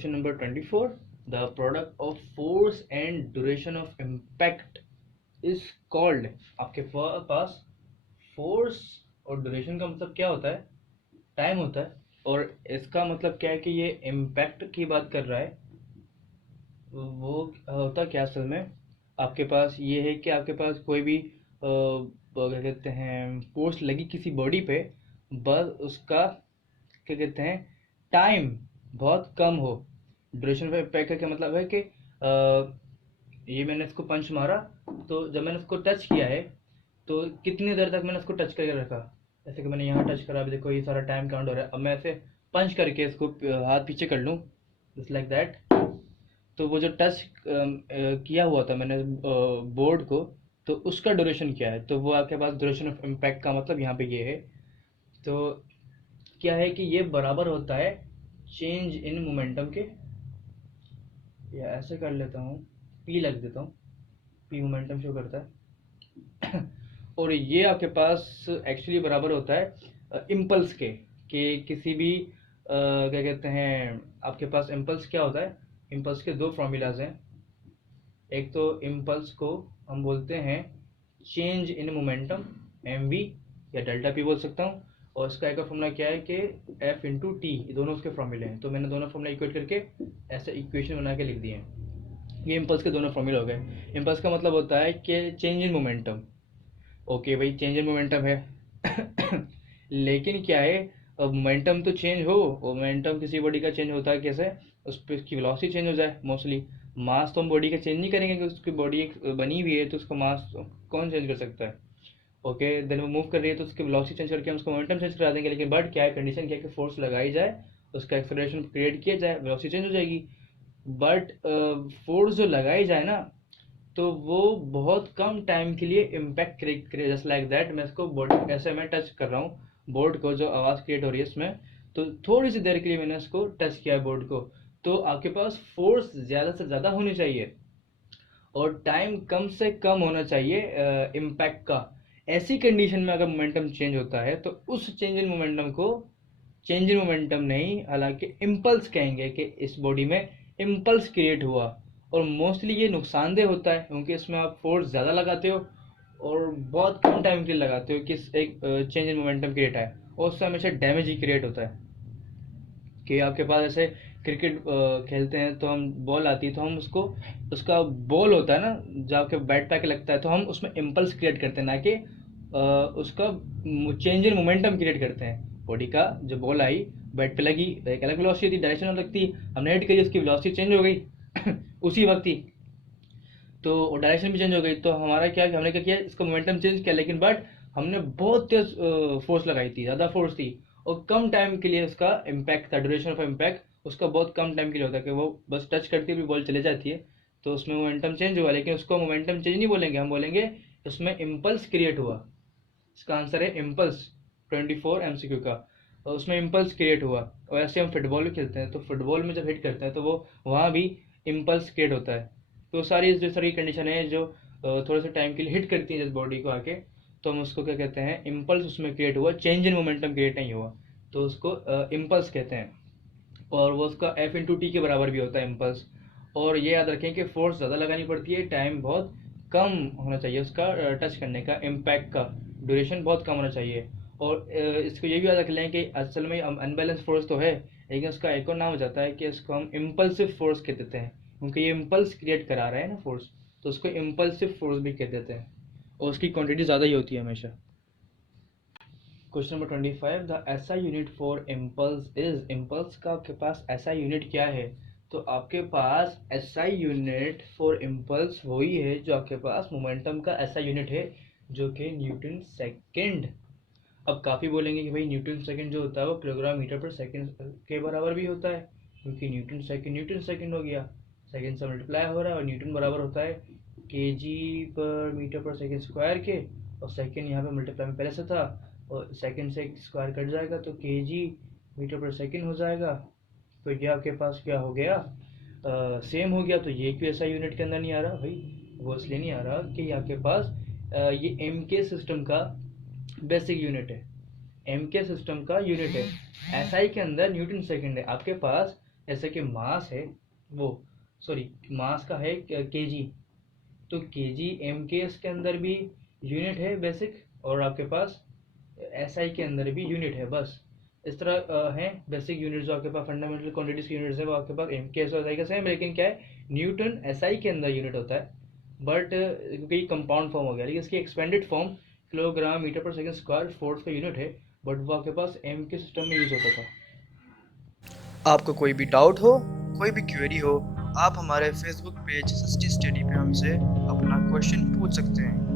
Question number 24. The product of force and duration of impact is called. आपके पास force और duration का मतलब क्या होता है? टाइम होता है। और इसका मतलब क्या है कि ये इम्पैक्ट की बात कर रहा है। वो होता क्या असल में, आपके पास ये है कि आपके पास कोई भी क्या कहते हैं फोर्स लगी किसी बॉडी पे, बस उसका क्या कहते हैं टाइम बहुत कम हो। ड्यूरेशन पे इम्पैक्ट का क्या मतलब है कि ये मैंने इसको पंच मारा, तो जब मैंने इसको टच किया है तो कितनी देर तक मैंने इसको टच करके रखा। जैसे कि मैंने यहाँ टच करा, अभी देखो ये सारा टाइम काउंट हो रहा है। अब मैं ऐसे पंच करके इसको हाथ पीछे कर लूँ, जस्ट लाइक दैट, तो वो जो टच किया हुआ था मैंने बोर्ड को, तो उसका ड्यूरेशन क्या है, तो वो आपके पास ड्यूरेशन ऑफ इम्पैक्ट का मतलब यहाँ पे ये है। तो क्या है कि ये बराबर होता है चेंज इन मोमेंटम के, या ऐसे कर लेता हूँ, पी लग देता हूँ, पी मोमेंटम शो करता है और ये आपके पास एक्चुअली बराबर होता है इम्पल्स के, कि किसी भी क्या कहते हैं आपके पास इम्पल्स क्या होता है। इम्पल्स के दो फॉर्मूलाज हैं। एक तो इम्पल्स को हम बोलते हैं change in momentum, m v या डेल्टा पी बोल सकता हूँ। और इसका एक फॉर्मूला क्या है कि एफ इंटू टी, दोनों उसके फॉर्मूले हैं। तो मैंने दोनों फॉर्मूला इक्वेट करके ऐसे इक्वेशन बना के लिख दिए हैं। ये इम्पल्स के दोनों फॉर्मूले हो गए। इम्पल्स का मतलब होता है कि चेंज इन मोमेंटम। ओके भाई, चेंज इन मोमेंटम है लेकिन क्या है, अब मोमेंटम तो चेंज हो, और मोमेंटम किसी बॉडी का चेंज होता है कैसे, उस पर उसकी वेलोसिटी चेंज हो जाए मोस्टली। मास तो हम बॉडी का चेंज नहीं करेंगे, क्योंकि उसकी बॉडी एक बनी हुई है, तो उसका मास कौन चेंज कर सकता है। ओके, देन वो मूव कर रही है तो उसकी वेलोसिटी चेंज करके हम उसका मोमेंटम चेंज करा देंगे। लेकिन बट क्या है, कंडीशन क्या है कि फोर्स लगाई जाए, उसका एक्सेलरेशन क्रिएट किया जाए, वेलोसिटी चेंज हो जाएगी। बट फोर्स जो लगाई जाए ना, तो वो बहुत कम टाइम के लिए इम्पैक्ट क्रिएट करे। जस्ट लाइक दैट, मैं इसको बोर्ड ऐसे मैं टच कर रहा हूँ बोर्ड को, जो आवाज़ क्रिएट हो रही है इसमें, तो थोड़ी सी देर के लिए मैंने इसको टच किया है बोर्ड को, तो आपके पास फोर्स ज़्यादा से ज़्यादा होनी चाहिए और टाइम कम से कम होना चाहिए इम्पैक्ट का। ऐसी कंडीशन में अगर मोमेंटम चेंज होता है तो उस चेंज इन मोमेंटम को चेंज इन मोमेंटम नहीं, हालांकि इम्पल्स कहेंगे, कि इस बॉडी में इम्पल्स क्रिएट हुआ। और मोस्टली ये नुकसानदेह होता है, क्योंकि इसमें आप फोर्स ज़्यादा लगाते हो और बहुत कम टाइम के लिए लगाते हो कि एक चेंज इन मोमेंटम क्रिएट है, और उससे हमेशा डैमेज ही क्रिएट होता है। कि आपके पास ऐसे क्रिकेट खेलते हैं, तो हम बॉल आती है तो हम उसको, उसका बॉल होता है ना जो आपके बैट पे आके लगता है, तो हम उसमें इम्पल्स क्रिएट करते हैं, ना कि उसका चेंज इन मोमेंटम क्रिएट करते हैं। बॉडी का जो बॉल आई बैट पे लगी, एक अलग वेलोसिटी थी, डायरेक्शन अलग थी, हमने हिट करी, उसकी वेलोसिटी चेंज हो गई उसी वक्त ही, तो डायरेक्शन भी चेंज हो गई। तो हमारा क्या, हमने क्या किया, इसका मोमेंटम चेंज किया, लेकिन बट हमने बहुत तेज फोर्स लगाई थी, ज़्यादा फोर्स थी, और कम टाइम के लिए उसका इम्पैक्ट था। ड्यूरेशन ऑफ इम्पैक्ट उसका बहुत कम टाइम के लिए होता है, कि वो बस टच करती हुई बॉल चले जाती है, तो उसमें मोमेंटम चेंज हुआ। लेकिन उसको मोमेंटम चेंज नहीं बोलेंगे, हम बोलेंगे उसमें इम्पल्स क्रिएट हुआ। इसका आंसर है इम्पल्स। 24 MCQ का, और उसमें इम्पल्स क्रिएट हुआ। और ऐसे हम फुटबॉल भी खेलते हैं, तो फुटबॉल में जब हिट करते हैं तो वो वहाँ भी इम्पल्स क्रिएट होता है। तो सारी जो सारी कंडीशन है जो थोड़े से टाइम के लिए हिट करती है जिस बॉडी को आके, तो हम उसको क्या कहते हैं, इम्पल्स उसमें क्रिएट हुआ, चेंज इन मोमेंटम क्रिएट नहीं हुआ, तो उसको इम्पल्स कहते हैं। और वो उसका एफ इंटू टी के बराबर भी होता है इम्पल्स। और ये याद रखें कि फोर्स ज़्यादा लगानी पड़ती है, टाइम बहुत कम होना चाहिए उसका टच करने का, इम्पैक्ट का ड्यूरेशन बहुत कम होना चाहिए। और इसको ये भी याद रख लें कि असल में अनबैलेंस फोर्स तो है, लेकिन उसका एक और नाम हो जाता है कि इसको हम इम्पल्सिव फोर्स कह देते हैं, क्योंकि ये इम्पल्स क्रिएट करा रहा है ना फोर्स, तो उसको इम्पल्सिव फोर्स भी कह देते हैं, और उसकी क्वांटिटी ज़्यादा ही होती है हमेशा। Question number 25, the SI unit for impulse is. Impulse का आपके पास एसआई यूनिट क्या है, तो आपके पास एसआई यूनिट फॉर इम्पल्स वही है जो आपके पास मोमेंटम का एसआई यूनिट है, जो कि न्यूटन सेकेंड। अब काफ़ी बोलेंगे कि भाई न्यूटन सेकेंड जो होता है वो किलोग्राम मीटर पर सेकेंड के बराबर भी होता है, क्योंकि न्यूटन सेकेंड हो गया, सेकेंड से मल्टीप्लाई हो रहा है, और न्यूटन बराबर होता है केजी पर मीटर पर सेकेंड स्क्वायर के, और सेकेंड यहाँ पे मल्टीप्लाई में पहले से था, और सेकेंड से स्क्वायर कट जाएगा तो केजी मीटर पर सेकेंड हो जाएगा। तो ये आपके पास क्या हो गया, सेम हो गया। तो ये क्यों ऐसा यूनिट के अंदर नहीं आ रहा भाई, वो इसलिए नहीं आ रहा कि आपके पास ये एम के सिस्टम का बेसिक यूनिट है, एम के सिस्टम का यूनिट है। एसआई के अंदर न्यूटन सेकंड है, आपके पास जैसे कि मास है वो, सॉरी, मास का है केजी, तो केजी एम के एस के अंदर भी यूनिट है बेसिक, और आपके पास एसआई के अंदर भी यूनिट है। बस इस तरह है बेसिक यूनिट जो आपके पास फंडामेंटल क्वांटिटीज की यूनिट्स है, वो आपके पास एम के एस और एसआई का सेम, लेकिन क्या है, न्यूटन एसआई के अंदर यूनिट होता है, बट क्योंकि कंपाउंड फॉर्म हो गया, लेकिन इसकी एक्सपेंडेड फॉर्म किलोग्राम मीटर पर सेकंड स्क्वायर फोर्स का यूनिट है, बट वो आपके पास एम के सिस्टम में यूज होता था। आपको कोई भी डाउट हो, कोई भी क्वेरी हो, आप हमारे फेसबुक पेज सस्ती स्टडी पे हमसे अपना क्वेश्चन पूछ सकते हैं।